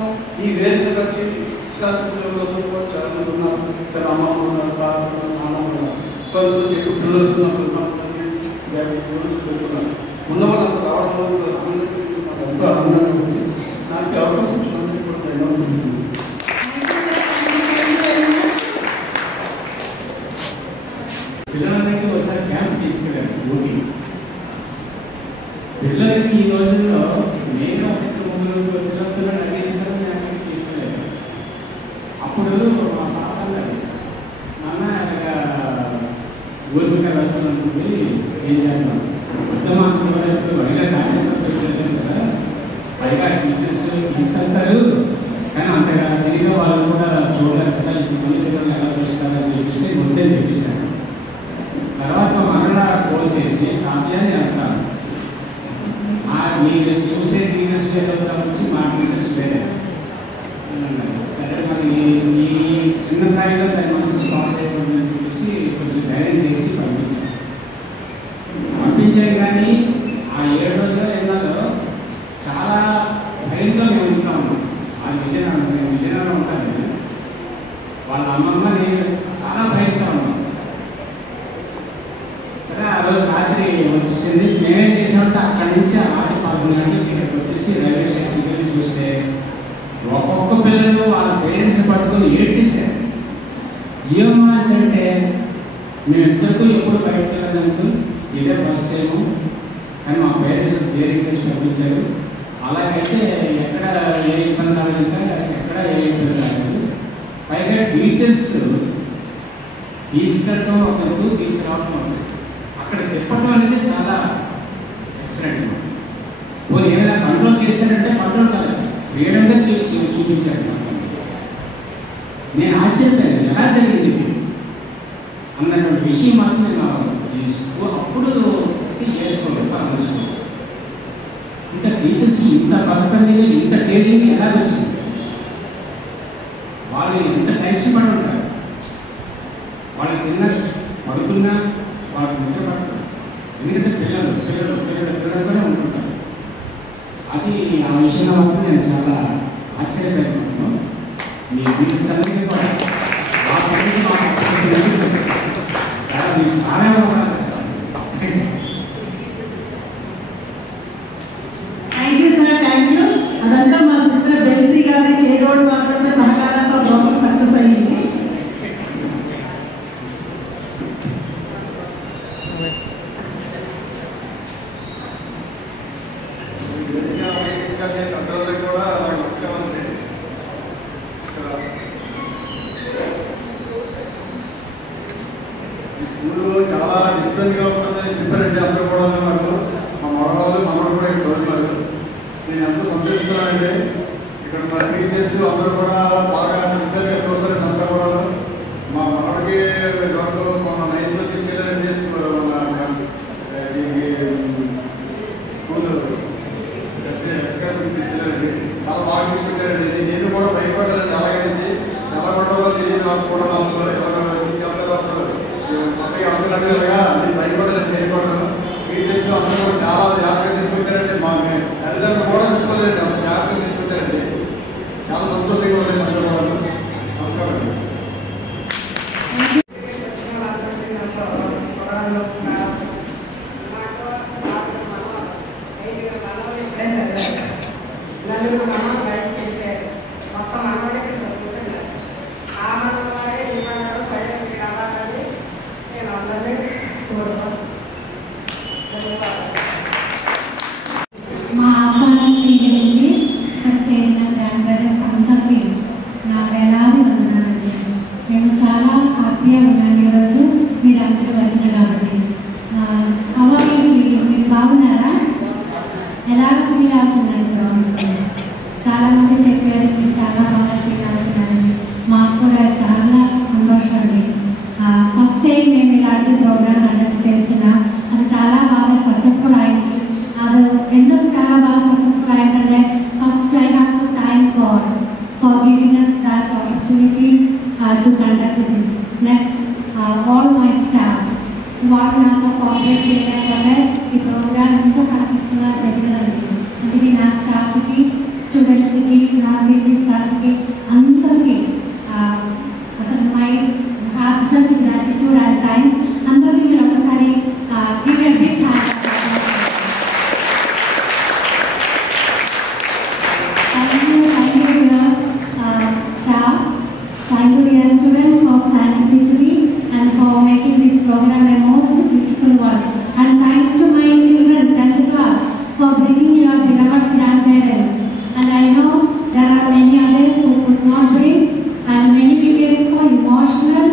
ఈ వేదిక వచ్చి శాస్త్రంలో కూడా చాలా మంది ఉన్నారు. ఇక్కడ అమ్మమ్మ ఉన్నారు, తాత నాన్న ఉన్నారు, కొంతమంది ఎక్కువ పిల్లలు చెప్తున్నారు. ఉన్న వాళ్ళంతా రావడం నాకు ఎంతో ఆనందంగా ఉంది. నాకు అవకాశం ఇచ్చినందుకు కూడా ధన్యవాదాలు. పిల్లలకి ఒకసారి క్యాంప్ తీసుకెళ్ళాను ఊరికి. పిల్లలకి ఈ రోజుల్లో నేను పిల్లలు నడిపించడం తీసుకెళ్ళాను. అప్పుడు మా పాప నాన్న ఊరికి వెళ్తున్నప్పుడు ఏం చేస్తాను ఉత్తమాన్ని వైజాగ్ వెళ్ళాను కదా, పైగా టీచర్స్ తీసుకెళ్తారు. కానీ అంతగా తిరిగి వాళ్ళు కూడా చూడలేక కొన్ని పిల్లలు ఎలా చూస్తారని చెప్పేసి ముందే చెప్పిస్తాను. తర్వాత మరలా ఫోన్ చేసి కావ్యాన్ని వెళ్తాను. మీరు చూసే టీచర్స్ వేరే నుంచి మా టీచర్స్ వేరే. సరే మరి ఈ చిన్న స్థాయిలో దాని మనసు పాస్ అయిపోతుందని చెప్పేసి కొంచెం ధైర్యం చేసి పంపించాను. కానీ ఆ 7 రోజుల ఏళ్ళలో చాలా భయంతో మేము ఉంటాము. ఆ విజయనగరం ఉంటాను. వాళ్ళ అమ్మమ్మ నేను చాలా భయంతో ఉన్నాం. సరే ఆ రోజు రాత్రి వచ్చేసింది. మేమేం చేసామంటే అక్కడి నుంచి 6-11 గంటలకి ఇక్కడికి వచ్చేసి రైల్వే స్టేషన్కి వెళ్ళి చూస్తే ఒక్కొక్క పిల్లలు వాళ్ళ పేరెంట్స్ పట్టుకొని ఏడ్చేసారు. ఏం మాస్ అంటే మేము ఇద్దరికూ ఎప్పుడు బయటకు వెళ్ళాలనుకో ఇదే ఫస్ట్ టైము, కానీ మా పేరెంట్స్ క్లియరింగ్ చేసి పంపించారు. అలాగైతే ఎక్కడ ఏ ఇబ్బంది రాలేక ఎక్కడ ఏ ఇబ్బంది రాలేదు. టీచర్స్ తీసుకెళ్ళడం ఒక ఎత్తు, తీసుకురావడం అక్కడ తిప్పడం అనేది చాలా ఎక్సలెంట్. పోనీ ఏమైనా కంట్రోల్ చేశారంటే కంట్రోల్ కాదు, ఫ్రీడంగా చూపించారు. నేను ఆశ్చర్యపోయాను ఎలా జరిగింది అన్నటువంటి విషయం మాత్రం నేను ఈ స్కూల్ అప్పుడు చేసుకోలేదు. ఫార్మల్ స్కూల్ ఇంకా టీచర్స్ ఇంత పథకం మీద ఇంత డైరింగ్ ఎలా వచ్చింది? వాళ్ళు ఎంత టెన్షన్ పడి ఉంటారు, వాళ్ళు తిన్న పడుకున్నా వాళ్ళు నిద్ర పడతారు. ఎందుకంటే పిల్లలుగానే ఉంటుంటారు. అది ఆ విషయంలో మాత్రం నేను చాలా ఆశ్చర్యపోతున్నాను. మీ టీచర్స్ అందరికీ కూడా చాలా మీకు ఆనందం కూడా thank you sir, thank you. అదంతా మా సిస్టర్ బెల్సీ గారి చేదోడు వాడుల సహకారంతో ప్రోగ్రామ్ సక్సెస్ అయ్యింది. చాలా డిఫరెంట్గా ఉంటుందని చెప్పారండి అందరూ కూడా. నాకు మా మనవాళ్ళు మనవాళ్ళు కూడా ఇక్కడ చదువుతున్నారు. నేను ఎంత సంతోషిస్తున్నానంటే ఇక్కడ మా టీచర్స్ అందరూ కూడా బాగా డిఫరెంట్గా చూస్తారండి. అంతా కూడా మా మనవాడికి డాక్టర్ మన 9th లో తీసుకెళ్ళారండి. స్కూల్ తీసుకెళ్ళారండి, చాలా బాగా తీసుకెళ్ళారండి. నేను కూడా భయపడ్డానండి అలాగేసి ఎలా పడ్డదో తెలియదు నాకు కూడా. నాకు ఎలా తీసుకెళ్తారో అసలు అక్కడికి అందుకట్టుగా నేను భయపడ్డాను, చేయకూడదు. టీచర్స్ అందరూ కూడా చాలా జాగ్రత్తగా తీసుకుంటారండి. మా తల్లిదండ్రులు కూడా తీసుకోలేదండి, అంత జాగ్రత్తగా తీసుకుంటారండి. చాలా సంతోషంగా ఉండేది అందరూ కూడా. నమస్కారం అండి. నలుగురు మనవాళ్ళు బయటకు వెళ్ళారు. మొత్తం మనవాడే ఇక్కడ చదువుకుంటున్నారు. ఆ మనవాడే ఈ మనవాడు భయం ఇక్కడ అవ్వాలని నేను అందరినీ కోరుతాను. మా ఆహ్వానం స్వీకరించి ఇక్కడ చేరిన గ్రాండ్ పేరెంట్స్ అందరికీ నా వేలాది వందనాలండి. మేము చాలా హ్యాపీగా ఉన్నాం ఈరోజు మీరు అందరూ వచ్చిన కాబట్టి. కాబట్టి మీరు బాగున్నారా? ఎలా ఫీల్ అవుతున్నారు? చాలా మంది చెప్పారు మీరు చాలా బాగా ఫీల్ అవుతున్నారని. మాకు కూడా చాలా సంతోషం అండి. ఫస్ట్ టైం మేము ఇలాంటి ప్రోగ్రామ్ కండక్ట్ చేస్తున్నా అది చాలా బాగా సక్సెస్ఫుల్ అయింది. అది ఎందుకు చాలా బాగా సక్సెస్ఫుల్ అయిందంటే first I have to thank God for giving us that opportunity to conduct this. Next, all my staff వాళ్ళు నాతో కోఆపరేట్ చేయడం వల్ల ఈ ప్రోగ్రామ్ ఎంత సక్సెస్ఫుల్గా జరిగిందండి. అందుకే నా స్టాఫ్కి, స్టూడెంట్స్కి, నా పీజీ స్టాఫ్కి అందరికీ my heartfelt gratitude and thanks. అందరికీ మీరు ఒకసారి give a big hand. Thank you dear staff, thank you dear students for standing with me and for making this program a most beautiful one. And thanks to my children, 10th class, for bringing your beloved grandparents. And I know there are many others who could not bring, and many people so emotional.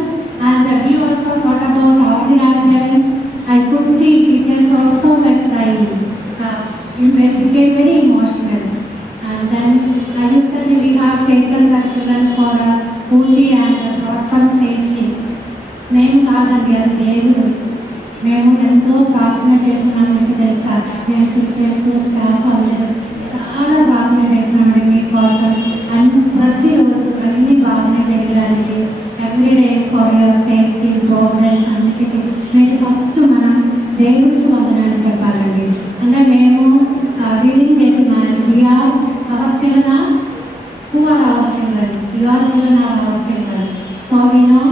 And we also thought about our grandparents. I could see teachers also were crying. It became very emotional. And then recently we have taken the children for a Ooty and brought them safely. మేము కాదండి, అది దేవుడు. మేము ఎంతో ప్రార్థన చేస్తున్నాం. మీకు తెలుసా, మేము సిస్టర్స్ స్టాఫ్ అందరూ చాలా ప్రార్థన చేస్తున్నామండి మీకోసం. అండ్ ప్రతిరోజు అన్ని ప్రార్థన చేయడానికి everyday for your safety progress అన్నిటికీ మీకు ఫస్ట్ మనం దేవుడికి వందనాలు చెప్పాలండి. అంటే మేము విలింగ్ యజమాని, we are our children, who are our children, your children are our children. So we know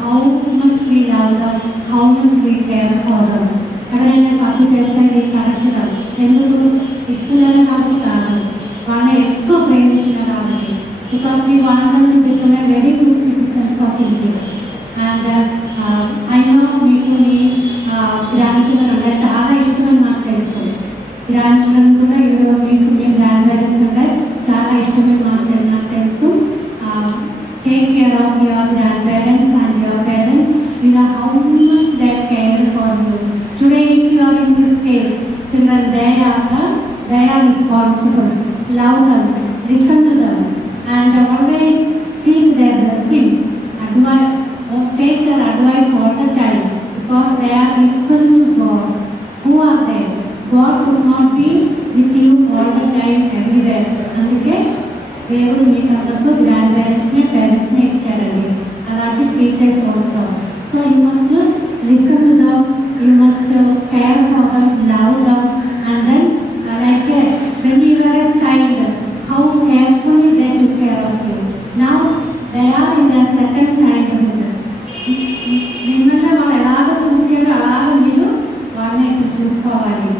how much we love them, how much we care for them. ఎవరైనా తప్పు చేస్తే కరెక్ట్గా ఎందుకు ఇష్టమైన కాబట్టి కాదు, వాళ్ళని ఎక్కువ ప్రేమించిన కాబట్టి. Because we want them to become a very good citizens of India. And I know మీకు మీ గ్రాండ్ చిల్డ్రన్ అంటే చాలా ఇష్టమని నాకు తెలుస్తుంది. గ్రాండ్ చిల్డ్రన్ కూడా మీకు మీ గ్రాండ్ పేరెంట్స్ అంటే చాలా ఇష్టమని నాకు తెలుసు. Take care of your them, listen to them, and always seek their blessings, advise, or take their advice all the time, because they are equal to God. Who are they? God could not be with you all the time, everywhere. అందుకే దేవుడు మీకు అందరికీ grand పేరెంట్స్ని పేరెంట్స్ని ఇచ్చారండి, అలాగే teachers also. So you must listen to them, you must care for them, love them, and then like when you were a child, how carefully they took care of you. Now they are in their second childhood. మిమ్మల్ని వాళ్ళు ఎలాగ చూసారో అలాగ మీరు వాళ్ళని ఇప్పుడు చూసుకోవాలి.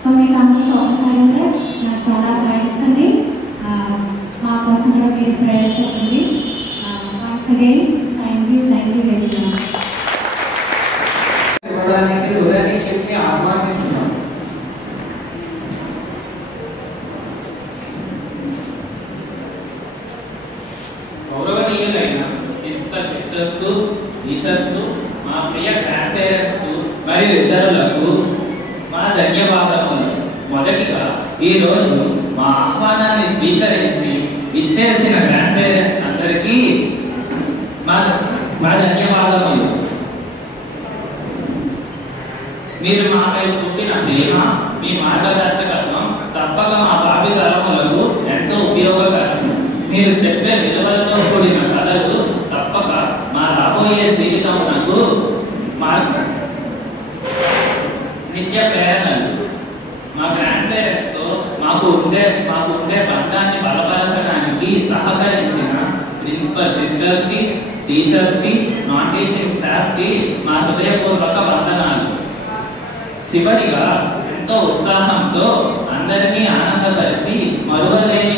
So మీకు అందరికీ ఒకసారి ఉంటే నాకు చాలా థ్యాంక్స్ అండి. మా కోసం కూడా మీరు ప్రేయర్ చేయండి. Once again thank you very much. ఇవ్వడానికి హృదయాన్ని చెప్పి ఆహ్వానిస్తున్నాం. గౌరవనీయులైన ప్రిన్సిపల్ సిస్టర్స్ కు, టీచర్స్ కు, మా ప్రియ గ్రాండ్ పేరెంట్స్ కు మరియు ఇతరులకు మా ధన్యవాదములు. మొదటిగా ఈ రోజు మా ఆహ్వానాన్ని స్వీకరించి ఇచ్చేసిన గ్రాండ్ పేరెంట్స్ అందరికీ మా ధన్యవాదములు. మీరు మాపై చూపిన ప్రేమ, మీ మార్గదర్శకత్వం తప్పక మా భావి తరములకు ఎంతో ఉపయోగకరం. మీరు చెప్పే విలువలతో కూడిన కథలు తప్పక మా రాబోయే జీవితమునకు నిత్య ప్రేరణలు. మా గ్రాండ్ పేరెంట్స్ తో మాకు ఉండే బంధాన్ని బలపరచడానికి సహకరించిన ప్రిన్సిపల్ సిస్టర్స్ కి, టీచర్స్ కి, నాన్ టీచింగ్ స్టాఫ్ కి మా హృదయపూర్వక వందనాలు. చివరిగా ఎంతో ఉత్సాహంతో అందరినీ ఆనందపరిచి మరువలేని